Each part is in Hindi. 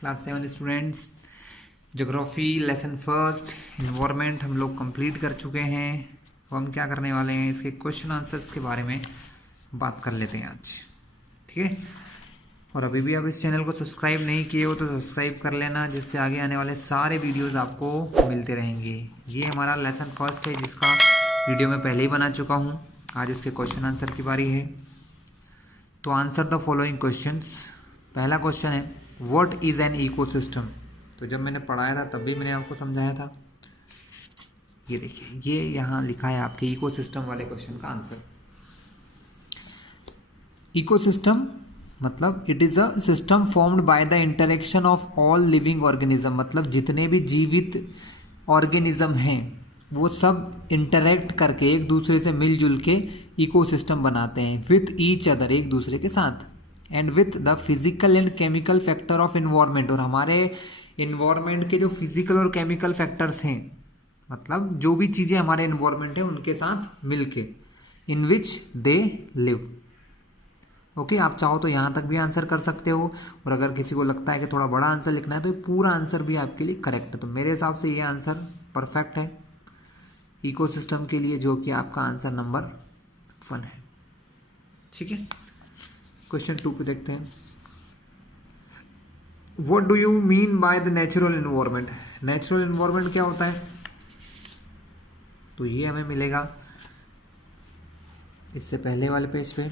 Class 7 students, geography lesson first environment हम लोग कंप्लीट कर चुके हैं। तो हम क्या करने वाले हैं, इसके क्वेश्चन आंसर्स के बारे में बात कर लेते हैं आज, ठीक है। और अभी भी आप इस चैनल को सब्सक्राइब नहीं किए हो तो सब्सक्राइब कर लेना, जिससे आगे आने वाले सारे वीडियोस आपको मिलते रहेंगे। ये हमारा लेसन फर्स्ट है, जिसका वीडियो मैं पहले ही बना चुका हूँ। आज इसके क्वेश्चन आंसर की बारी है। तो आंसर द फॉलोइंग क्वेश्चंस। पहला क्वेश्चन है, व्हाट इज़ एन इकोसिस्टम। तो जब मैंने पढ़ाया था तब भी मैंने आपको समझाया था। ये देखिए, ये यहाँ लिखा है आपके इकोसिस्टम वाले क्वेश्चन का आंसर। इकोसिस्टम मतलब it is a system formed by the interaction of all living organism. मतलब जितने भी जीवित ऑर्गेनिज्म हैं वो सब इंटरेक्ट करके एक दूसरे से मिलजुल के इकोसिस्टम बनाते हैं विथ ईच अदर, एक दूसरे के साथ, and with the physical and chemical factor of environment. और हमारे इन्वायरमेंट के जो फिजिकल और केमिकल फैक्टर्स हैं, मतलब जो भी चीज़ें हमारे इन्वायरमेंट है उनके साथ मिलके, इन विच दे लिव। ओके, आप चाहो तो यहाँ तक भी आंसर कर सकते हो, और अगर किसी को लगता है कि थोड़ा बड़ा आंसर लिखना है तो ये पूरा आंसर भी आपके लिए करेक्ट है। तो मेरे हिसाब से ये आंसर परफेक्ट है इकोसिस्टम के लिए, जो कि आपका आंसर नंबर 1 है, ठीक है। क्वेश्चन 2 पे देखते हैं, what do you mean by the natural environment. Natural environment क्या होता है, तो ये हमें मिलेगा इससे पहले वाले पेज पे,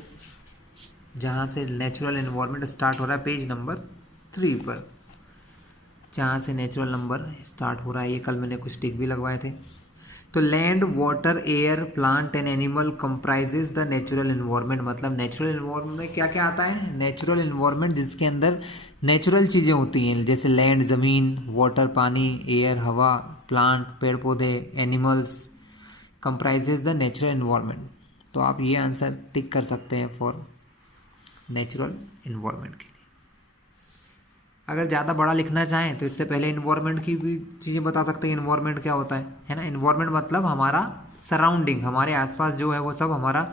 जहाँ से नेचुरल इन्वायरमेंट स्टार्ट हो रहा है, पेज नंबर 3 पर, जहाँ से नेचुरल नंबर स्टार्ट हो रहा है। ये कल मैंने कुछ टिक भी लगवाए थे। तो land, water, air, plant and animal comprises the natural environment. मतलब नेचुरल इन्वायरमेंट में क्या क्या आता है, नेचुरल इन्वायरमेंट जिसके अंदर नेचुरल चीज़ें होती हैं, जैसे लैंड ज़मीन, वाटर पानी, एयर हवा, प्लांट पेड़ पौधे, animals, comprises the natural environment. तो आप ये आंसर टिक कर सकते हैं फॉर नेचुरल इन्वायरमेंट के लिए। अगर ज़्यादा बड़ा लिखना चाहें तो इससे पहले इन्वायरमेंट की भी चीज़ें बता सकते हैं। इन्वायरमेंट क्या होता है ना। इन्वायरमेंट मतलब हमारा सराउंडिंग, हमारे आसपास जो है वो सब हमारा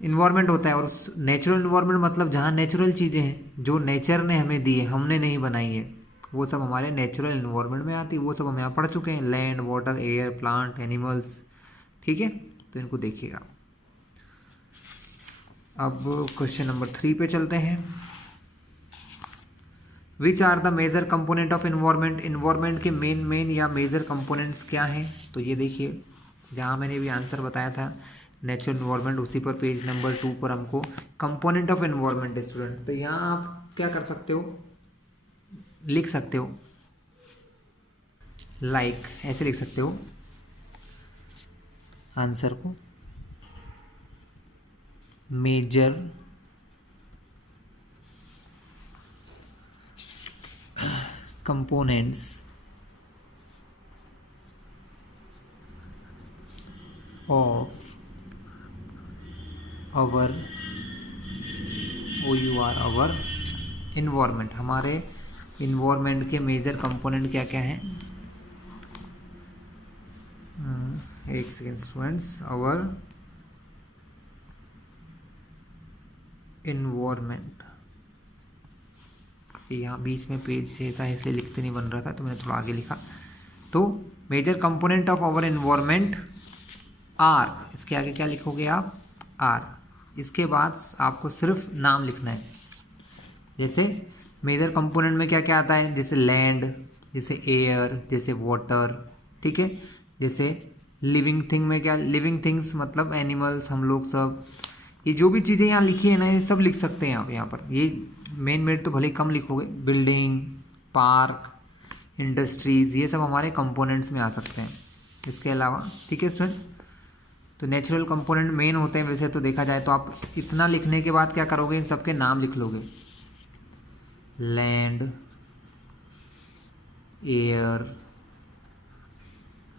इन्वायरमेंट होता है। और नेचुरल इन्वायरमेंट मतलब जहाँ नेचुरल चीज़ें हैं जो नेचर ने हमें दी है, हमने नहीं बनाई है, वो सब हमारे नेचुरल इन्वायरमेंट में आती है। वो सब हम यहाँ पढ़ चुके हैं, land, water, air, plant, animals, ठीक है। तो इनको देखिएगा। अब क्वेश्चन नंबर 3 पे चलते हैं। Which are the major component of environment. Environment के मेन या मेजर कंपोनेंट्स क्या हैं, तो ये देखिए, जहाँ मैंने भी आंसर बताया था नेचुरल इन्वायरमेंट, उसी पर पेज नंबर 2 पर हमको कंपोनेंट ऑफ इन्वायरमेंट स्टूडेंट। तो यहाँ आप क्या कर सकते हो, लिख सकते हो लाइक ऐसे लिख सकते हो आंसर को, major components of our our environment। हमारे इन्वायरमेंट के मेजर कंपोनेंट क्या क्या हैं, एक सेकेंड स्टूडेंट्स, आवर इन्वायरमेंट। यहाँ बीच में पेज ऐसा है इसलिए लिखते नहीं बन रहा था, तो मैंने थोड़ा आगे लिखा। तो major component of our environment are, इसके आगे क्या लिखोगे आप, आर। इसके बाद आपको सिर्फ नाम लिखना है। जैसे मेजर कंपोनेंट में क्या क्या आता है, जैसे लैंड, जैसे एयर, जैसे वाटर, ठीक है। जैसे लिविंग थिंग में क्या, लिविंग थिंग्स मतलब एनिमल्स, हम लोग सब, ये जो भी चीज़ें यहाँ लिखी है ना, ये सब लिख सकते हैं आप यहाँ पर। ये मेन तो भले कम लिखोगे, बिल्डिंग, पार्क, इंडस्ट्रीज़, ये सब हमारे कंपोनेंट्स में आ सकते हैं इसके अलावा, ठीक है स्टूडेंट। तो नेचुरल कंपोनेंट मेन होते हैं वैसे तो देखा जाए तो। आप इतना लिखने के बाद क्या करोगे, इन सबके नाम लिख लोगे, लैंड, एयर,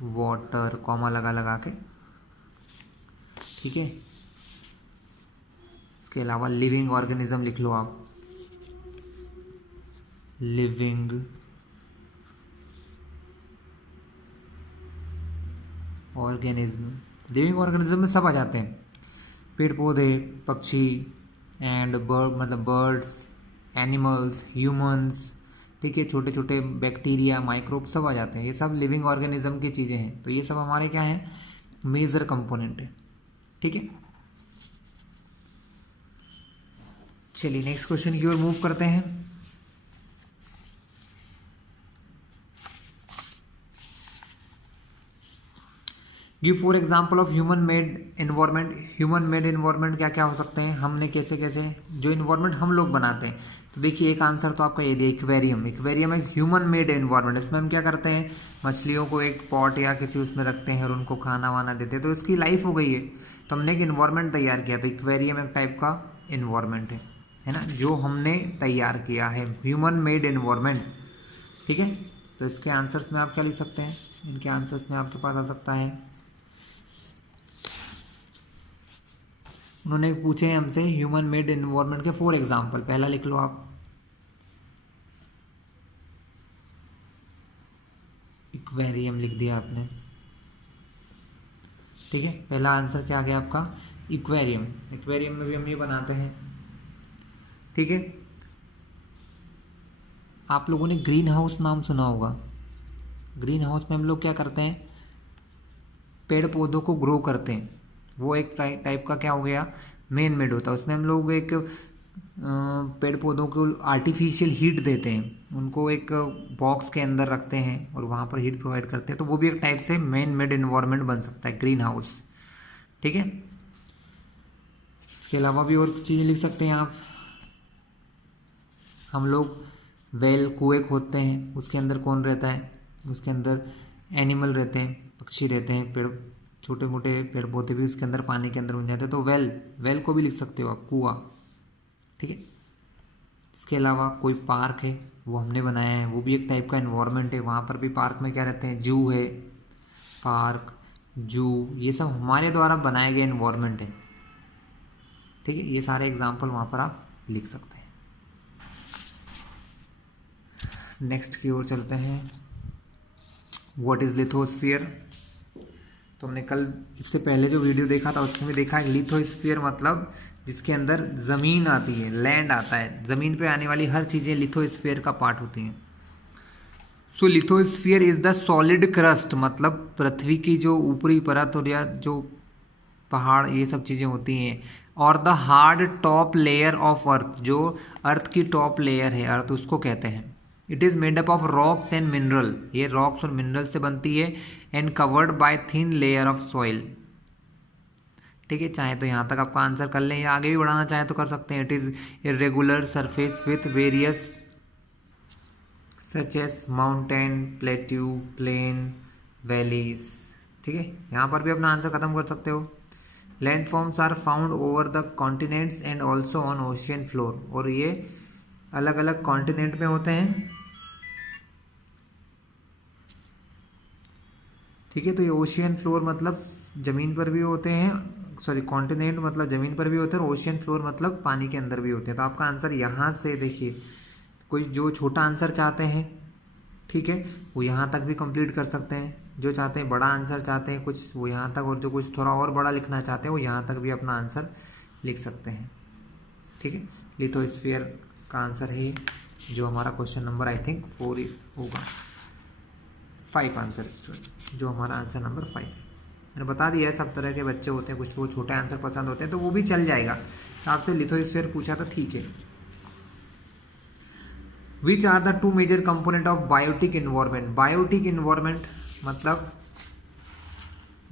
वाटर, कॉमा लगा लगा के, ठीक है। इसके अलावा लिविंग ऑर्गेनिज्म लिख लो आप, लिविंग ऑर्गेनिज्म। लिविंग ऑर्गेनिज्म में सब आ जाते हैं, पेड़ पौधे, पक्षी, एंड बर्ड मतलब बर्ड्स, एनिमल्स, ह्यूमंस, ठीक है, छोटे छोटे बैक्टीरिया, माइक्रोब सब आ जाते हैं, ये सब लिविंग ऑर्गेनिज्म की चीज़ें हैं। तो ये सब हमारे क्या हैं, मेजर कंपोनेंट है। ठीक है, चलिए नेक्स्ट क्वेश्चन की ओर मूव करते हैं। Give for example of human made environment. Human made environment क्या क्या हो सकते हैं, हमने कैसे कैसे जो इन्वायरमेंट हम लोग बनाते हैं। तो देखिए एक आंसर तो आपका ये दिया, एक्वेरियम। एक्वेरियम एक ह्यूमन मेड एनवायरमेंट, इसमें हम क्या करते हैं, मछलियों को एक पॉट या किसी उसमें रखते हैं और उनको खाना वाना देते हैं, तो इसकी लाइफ हो गई है। तो हमने एक इन्वायरमेंट तैयार किया, तो एक्वेरियम एक टाइप का इन्वायरमेंट है ना, जो हमने तैयार किया है, ह्यूमन मेड एनवायरमेंट। ठीक है, तो इसके आंसर्स में आप क्या लिख सकते हैं, इनके आंसर्स में आपके पास आ सकता है, उन्होंने पूछे हैं हमसे ह्यूमन मेड एनवायरनमेंट के 4 एग्जाम्पल। पहला लिख लो आप, एक्वेरियम लिख दिया आपने। ठीक है, पहला आंसर क्या आ गया आपका, एक्वेरियम। एक्वेरियम में भी हम ये बनाते हैं। ठीक है, आप लोगों ने ग्रीन हाउस नाम सुना होगा। ग्रीन हाउस में हम लोग क्या करते हैं, पेड़ पौधों को ग्रो करते हैं। वो एक टाइप का क्या हो गया, मेन मेड होता है। उसमें हम लोग एक पेड़ पौधों को आर्टिफिशियल हीट देते हैं, उनको एक बॉक्स के अंदर रखते हैं और वहाँ पर हीट प्रोवाइड करते हैं, तो वो भी एक टाइप से मेन मेड एनवायरनमेंट बन सकता है, ग्रीन हाउस। ठीक है, इसके अलावा भी और चीज़ें लिख सकते हैं आप। हम लोग वेल, कुएं खोदते हैं, उसके अंदर कौन रहता है, उसके अंदर एनिमल रहते हैं, पक्षी रहते हैं, पेड़, छोटे मोटे पेड़ पौधे भी उसके अंदर पानी के अंदर बन जाते हैं। तो वेल, वेल को भी लिख सकते हो आप, कुआं। ठीक है, इसके अलावा कोई पार्क है, वो हमने बनाया है, वो भी एक टाइप का एनवायरनमेंट है। वहाँ पर भी पार्क में क्या रहते हैं, जू है, पार्क, जू, ये सब हमारे द्वारा बनाए गए एनवायरनमेंट है। ठीक है, ये सारे एग्जाम्पल वहाँ पर आप लिख सकते हैं। नेक्स्ट की ओर चलते हैं, व्हाट इज लिथोस्फीयर। तो हमने कल इससे पहले जो वीडियो देखा था उसमें भी देखा है, लिथोस्फीयर मतलब जिसके अंदर ज़मीन आती है, लैंड आता है, ज़मीन पे आने वाली हर चीज़ें लिथोस्फीयर का पार्ट होती हैं। So lithosphere is the solid crust, मतलब पृथ्वी की जो ऊपरी परत और या जो पहाड़ ये सब चीज़ें होती हैं, और the hard top layer of earth, जो अर्थ की टॉप लेयर है अर्थ, उसको कहते हैं। It is made up of rocks and mineral, ये रॉक्स और मिनरल से बनती है, and covered by thin layer of soil. ठीक है, चाहे तो यहाँ तक आपका आंसर कर लें या आगे भी बढ़ाना चाहे तो कर सकते हैं। It is irregular surface with various such as mountain, plateau, plain, valleys. ठीक है, यहाँ पर भी अपना आंसर खत्म कर सकते हो। Landforms are found over the continents and also on ocean floor, और ये अलग अलग कॉन्टिनेंट में होते हैं। ठीक है, तो ये ओशियन फ्लोर मतलब ज़मीन पर भी होते हैं, सॉरी कॉन्टिनेंट मतलब ज़मीन पर भी होते हैं, और ओशियन फ्लोर मतलब पानी के अंदर भी होते हैं। तो आपका आंसर यहाँ से देखिए, कोई जो छोटा आंसर चाहते हैं, ठीक है, वो यहाँ तक भी कंप्लीट कर सकते हैं। जो चाहते हैं बड़ा आंसर चाहते हैं कुछ, वो यहाँ तक, और जो कुछ थोड़ा और बड़ा लिखना चाहते हैं वो यहाँ तक भी अपना आंसर लिख सकते हैं। ठीक है, लिथोस्फीयर का आंसर है जो हमारा क्वेश्चन नंबर आई थिंक 4 होगा, 5 आंसर स्टूडेंट, जो हमारा आंसर नंबर 5 है। मैंने बता दिया है, सब तरह के बच्चे होते हैं, कुछ वो छोटे आंसर पसंद होते हैं तो वो भी चल जाएगा। तो आपसे लिथोस्फीयर पूछा तो ठीक है। Which are the 2 major component of biotic environment. Biotic environment मतलब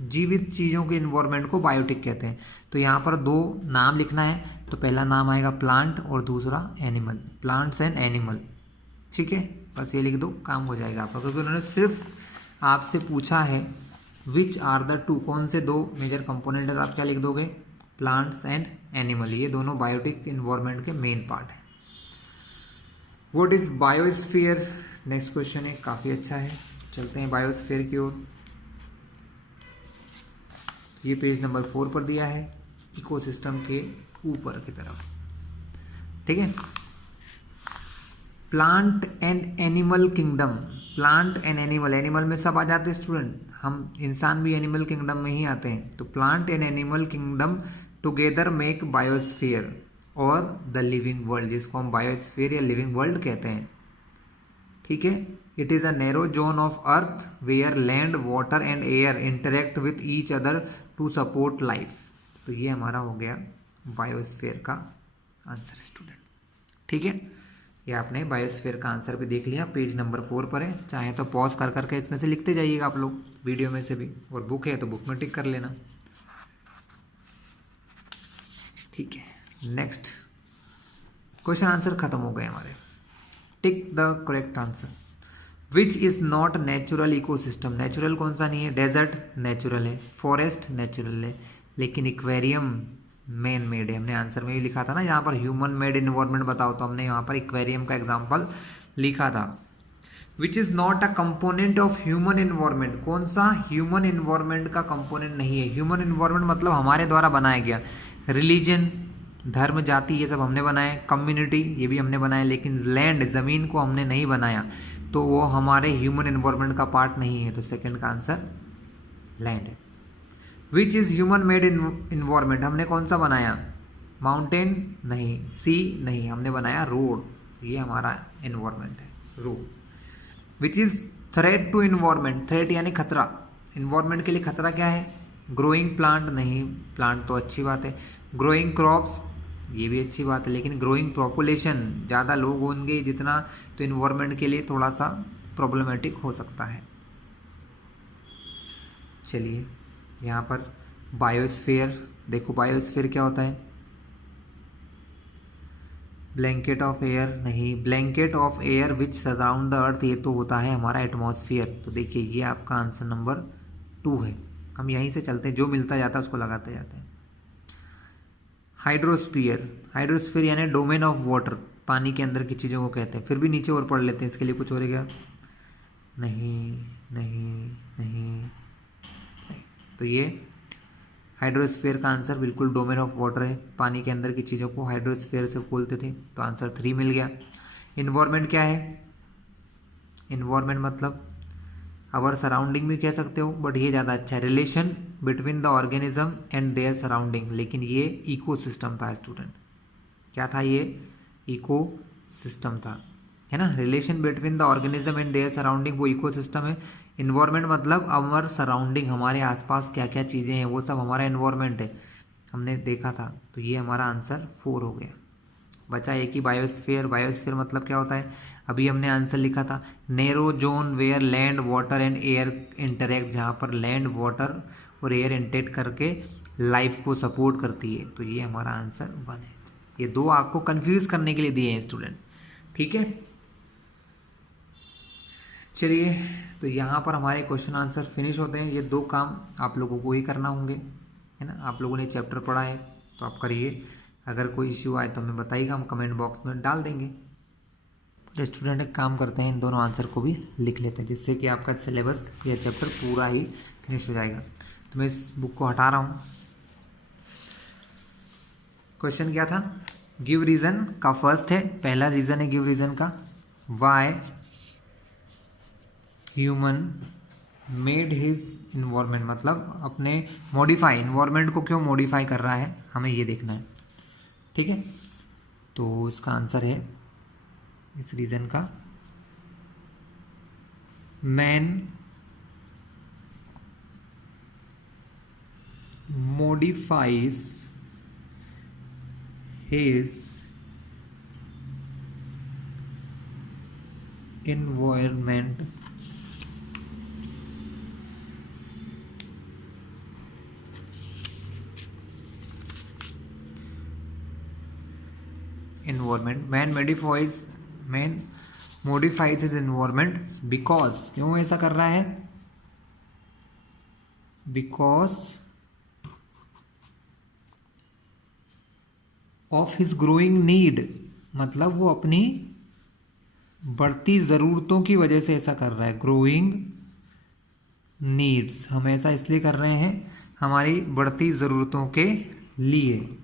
जीवित चीज़ों के इन्वायरमेंट को बायोटिक कहते हैं। तो यहाँ पर 2 नाम लिखना है, तो पहला नाम आएगा प्लांट और दूसरा एनिमल, प्लांट्स एंड एनिमल। ठीक है, बस ये लिख दो, काम हो जाएगा आपका, क्योंकि उन्होंने सिर्फ आपसे पूछा है विच आर द 2, कौन से 2 मेजर कंपोनेंट है, तो आप क्या लिख दोगे, प्लांट्स एंड एनिमल। ये दोनों बायोटिक इन्वायरमेंट के मेन पार्ट है। What is biosphere, next question है, काफ़ी अच्छा है। चलते हैं बायोस्फीयर की ओर। ये पेज नंबर 4 पर दिया है, इकोसिस्टम के ऊपर की तरफ। ठीक है, plant and animal kingdom. Plant and animal, animal में सब आ जाते हैं स्टूडेंट, हम इंसान भी एनिमल किंगडम में ही आते हैं। तो plant and animal kingdom together make biosphere और द लिविंग वर्ल्ड, जिसको हम बायोस्फीयर या लिविंग वर्ल्ड कहते हैं। ठीक है। It is a narrow zone of earth where land water and air interact with each other to support life. तो ये हमारा हो गया बायोस्फीयर का आंसर स्टूडेंट। ठीक है, ये आपने बायोस्फीयर का आंसर भी देख लिया, पेज नंबर 4 पर है। चाहे तो पॉज कर करके इसमें से लिखते जाइएगा आप लोग वीडियो में से भी, और बुक है तो बुक में टिक कर लेना। ठीक है, नेक्स्ट क्वेश्चन आंसर खत्म हो गए हमारे। Tick the correct answer. Which is not natural ecosystem. Natural कौन सा नहीं है? डेजर्ट नेचुरल है, फॉरेस्ट नेचुरल है, लेकिन एक्वेरियम मैन मेड है। हमने आंसर में भी लिखा था ना, यहाँ पर ह्यूमन मेड इन्वायरमेंट बताओ, तो हमने यहाँ पर एक्वेरियम का एग्जाम्पल लिखा था। Which is not a component of human environment. कौन सा ह्यूमन इन्वायरमेंट का कंपोनेंट नहीं है? ह्यूमन इन्वायरमेंट मतलब हमारे द्वारा बनाया गया। रिलीजन, धर्म, जाति, ये सब हमने बनाए। कम्युनिटी, ये भी हमने बनाया, लेकिन लैंड, ज़मीन को हमने नहीं बनाया, तो वो हमारे ह्यूमन इन्वायरमेंट का पार्ट नहीं है। तो सेकंड का आंसर लैंड है। Which is human made environment. हमने कौन सा बनाया? माउंटेन नहीं, सी नहीं, हमने बनाया रोड, ये हमारा इन्वायरमेंट है, road. Which is threat to environment. Threat यानी खतरा, इन्वायरमेंट के लिए खतरा क्या है? ग्रोइंग प्लांट नहीं, प्लांट तो अच्छी बात है। ग्रोइंग क्रॉप्स, ये भी अच्छी बात है, लेकिन ग्रोइंग पॉपुलेशन, ज़्यादा लोग होंगे जितना, तो इन्वायरमेंट के लिए थोड़ा सा प्रॉब्लमेटिक हो सकता है। चलिए यहाँ पर बायोस्फीयर देखो, बायोस्फीयर क्या होता है? ब्लैंकेट ऑफ एयर नहीं, blanket of air which surround the earth, ये तो होता है हमारा एटमॉस्फेयर। तो देखिए ये आपका आंसर नंबर 2 है। हम यहीं से चलते हैं, जो मिलता जाता है उसको लगाते जाते हैं। हाइड्रोस्फीयर, हाइड्रोस्फीयर यानी डोमेन ऑफ वाटर, पानी के अंदर की चीज़ों को कहते हैं। फिर भी नीचे और पढ़ लेते हैं, इसके लिए कुछ और है क्या? नहीं नहीं नहीं, तो ये हाइड्रोस्फीयर का आंसर बिल्कुल डोमेन ऑफ वाटर है। पानी के अंदर की चीज़ों को हाइड्रोस्फीयर से बोलते थे, तो आंसर 3 मिल गया। इन्वायरमेंट क्या है? इन्वायरमेंट मतलब आवर सराउंडिंग भी कह सकते हो, बट ये ज़्यादा अच्छा है। Relation between the organism and their surrounding, लेकिन ये इकोसिस्टम था स्टूडेंट। क्या था ये? इकोसिस्टम था, है ना। Relation between the organism and their surrounding, वो इकोसिस्टम है। इन्वायरमेंट मतलब आवर सराउंडिंग, हमारे आसपास क्या क्या चीज़ें हैं वो सब हमारा इन्वायरमेंट है, हमने देखा था। तो ये हमारा आंसर 4 हो गया। बचा एक ही बायोस्फीयर। बायोस्फीयर मतलब क्या होता है? अभी हमने आंसर लिखा था, narrow zone where land water and air interact, जहाँ पर लैंड वाटर और एयर इंटरेक्ट करके लाइफ को सपोर्ट करती है। तो ये हमारा आंसर 1 है। ये 2 आपको कंफ्यूज करने के लिए दिए हैं स्टूडेंट, ठीक है। चलिए, तो यहाँ पर हमारे क्वेश्चन आंसर फिनिश होते हैं। ये 2 काम आप लोगों को ही करना होंगे, है ना। आप लोगों ने चैप्टर पढ़ा है तो आप करिए। अगर कोई इश्यू आए तो हमें बताइएगा, हम कमेंट बॉक्स में डाल देंगे। तो स्टूडेंट एक काम करते हैं, इन दोनों आंसर को भी लिख लेते हैं, जिससे कि आपका सिलेबस या चैप्टर पूरा ही फिनिश हो जाएगा। तो मैं इस बुक को हटा रहा हूँ। क्वेश्चन क्या था? गिव रीज़न का फर्स्ट है, पहला रीज़न है गिव रीज़न का, why human made his environment, मतलब अपने मॉडिफाई, इन्वायरमेंट को क्यों मॉडिफाई कर रहा है, हमें ये देखना है, ठीक है। तो इसका आंसर है इस रीजन का, man modifies his environment man modifies his environment because, क्यों ऐसा कर रहा है? because of his growing need, मतलब वो अपनी बढ़ती ज़रूरतों की वजह से ऐसा कर रहा है। ग्रोइंग नीड्स, हम ऐसा इसलिए कर रहे हैं हमारी बढ़ती ज़रूरतों के लिए।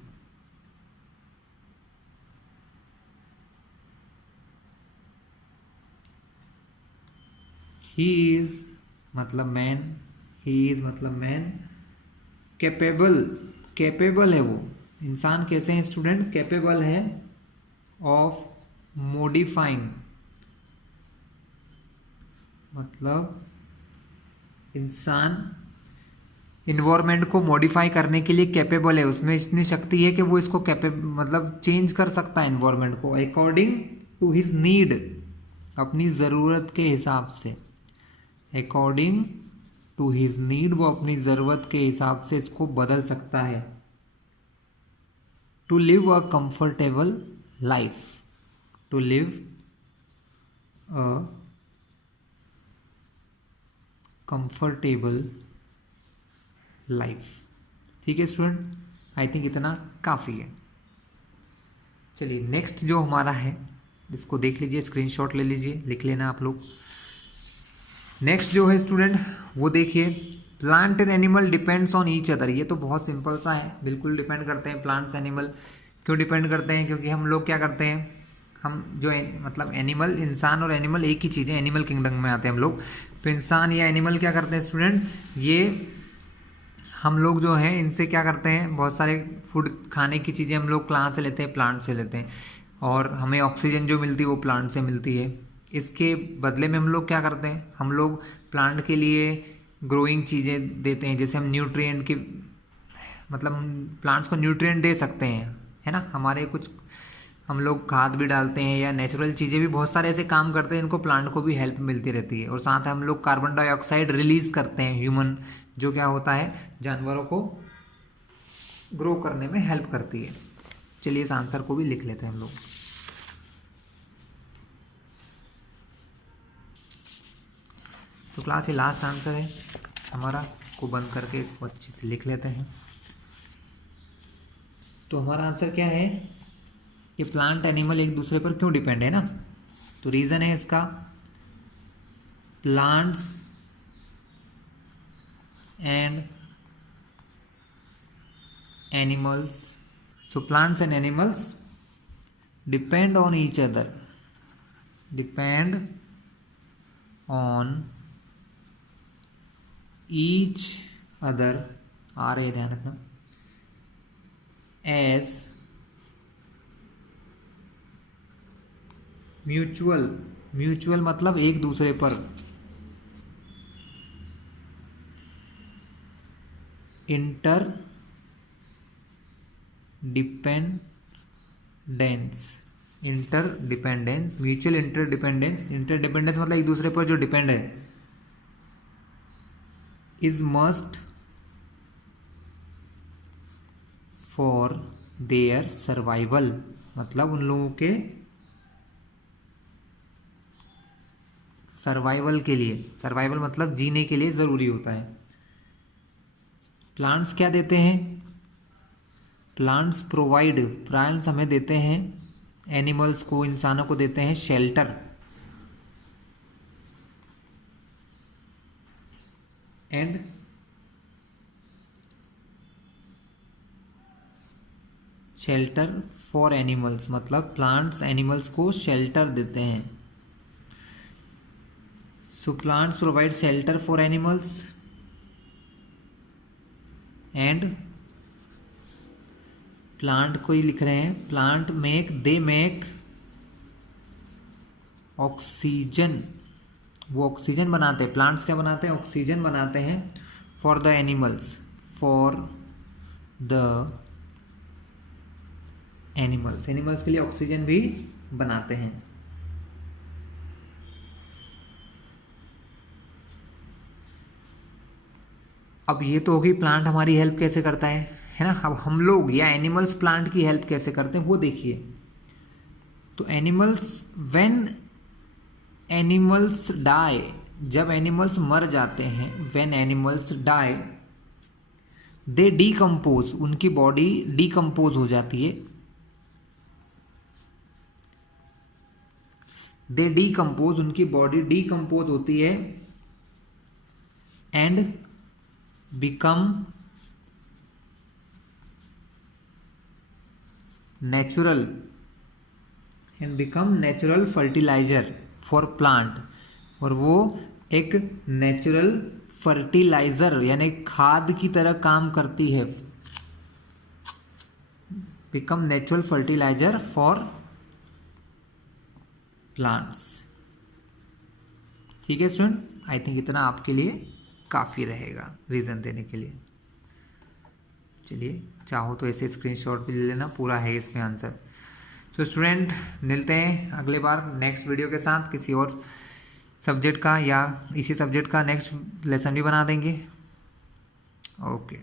ही इज़ मतलब मैन, ही इज़ मतलब मैन, कैपेबल है वो इंसान। कैसे हैं स्टूडेंट? कैपेबल है ऑफ मॉडिफाइंग मतलब इंसान इन्वायरमेंट को मॉडिफाई करने के लिए कैपेबल है, उसमें इतनी शक्ति है कि वो इसको मतलब चेंज कर सकता है इन्वायरमेंट को अकॉर्डिंग टू हिज नीड, अपनी ज़रूरत के हिसाब से। अकॉर्डिंग टू हिज नीड, वो अपनी ज़रूरत के हिसाब से इसको बदल सकता है। To live a comfortable life, to live a comfortable life. ठीक है स्टूडेंट, आई थिंक इतना काफ़ी है। चलिए नेक्स्ट जो हमारा है इसको देख लीजिए, स्क्रीनशॉट ले लीजिए, लिख लेना आप लोग। नेक्स्ट जो है स्टूडेंट वो देखिए, plant and animal depends on each other. ये तो बहुत सिंपल सा है, बिल्कुल डिपेंड करते हैं प्लांट्स एनिमल। क्यों डिपेंड करते हैं? क्योंकि हम लोग क्या करते हैं, हम जो मतलब एनिमल, इंसान और एनिमल एक ही चीज़ है, एनिमल किंगडम में आते हैं हम लोग। तो इंसान या एनिमल क्या करते हैं स्टूडेंट, ये हम लोग जो हैं इनसे क्या करते हैं, बहुत सारे फूड खाने की चीज़ें हम लोग कहाँ से लेते हैं, प्लांट से लेते हैं। और हमें ऑक्सीजन जो मिलती है वो प्लांट से मिलती है। इसके बदले में हम लोग क्या करते हैं, हम लोग प्लांट के लिए ग्रोइंग चीज़ें देते हैं। जैसे हम न्यूट्रिएंट की मतलब प्लांट्स को न्यूट्रिएंट दे सकते हैं, है ना। हमारे कुछ हम लोग खाद भी डालते हैं या नेचुरल चीज़ें भी बहुत सारे ऐसे काम करते हैं, इनको प्लांट को भी हेल्प मिलती रहती है। और साथ हम लोग कार्बन डाइऑक्साइड रिलीज करते हैं ह्यूमन, जो क्या होता है जानवरों को ग्रो करने में हेल्प करती है। चलिए इस आंसर को भी लिख लेते हैं हम लोग। तो क्लास ये लास्ट आंसर है हमारा, को बंद करके इसको अच्छे से लिख लेते हैं। तो हमारा आंसर क्या है कि प्लांट एनिमल एक दूसरे पर क्यों डिपेंड है ना। तो रीज़न है इसका, plants and animals, so plants and animals depend on each other, depend on each other, आ रहे ध्यान रखना, एज म्यूचुअल, म्यूचुअल मतलब एक दूसरे पर, inter dependence, inter dependence, mutual inter dependence, inter dependence मतलब एक दूसरे पर जो डिपेंड है, is must for their survival, मतलब उन लोगों के सर्वाइवल के लिए, सर्वाइवल मतलब जीने के लिए ज़रूरी होता है। प्लांट्स क्या देते हैं, प्लांट्स प्रोवाइड, प्लांट्स हमें देते हैं, एनिमल्स को, इंसानों को देते हैं shelter, and shelter for animals, मतलब प्लांट्स एनिमल्स को शेल्टर देते हैं। So plants provide shelter for animals and plant को ही लिख रहे हैं, plant make, they make oxygen, वो ऑक्सीजन बनाते हैं, प्लांट्स क्या बनाते हैं, ऑक्सीजन बनाते हैं for the animals, for the animals, animals के लिए ऑक्सीजन भी बनाते हैं। अब ये तो होगी प्लांट हमारी हेल्प कैसे करता है ना। अब हम लोग या एनिमल्स प्लांट की हेल्प कैसे करते हैं वो देखिए। तो एनिमल्स, व्हेन एनिमल्स डाई, जब एनिमल्स मर जाते हैं, when animals die they decompose, उनकी बॉडी डीकम्पोज हो जाती है, दे डीकम्पोज, उनकी बॉडी डीकम्पोज होती है, and become natural, and become natural fertiliser for plant, और वो एक नेचुरल फर्टिलाइजर यानी खाद की तरह काम करती है, become natural fertiliser for plants. ठीक है स्टूडेंट, आई थिंक इतना आपके लिए काफ़ी रहेगा रीज़न देने के लिए। चलिए, चाहो तो ऐसे स्क्रीनशॉट भी ले लेना, पूरा है इसमें आंसर। तो स्टूडेंट मिलते हैं अगले बार नेक्स्ट वीडियो के साथ, किसी और सब्जेक्ट का या इसी सब्जेक्ट का नेक्स्ट लेसन भी बना देंगे। ओके।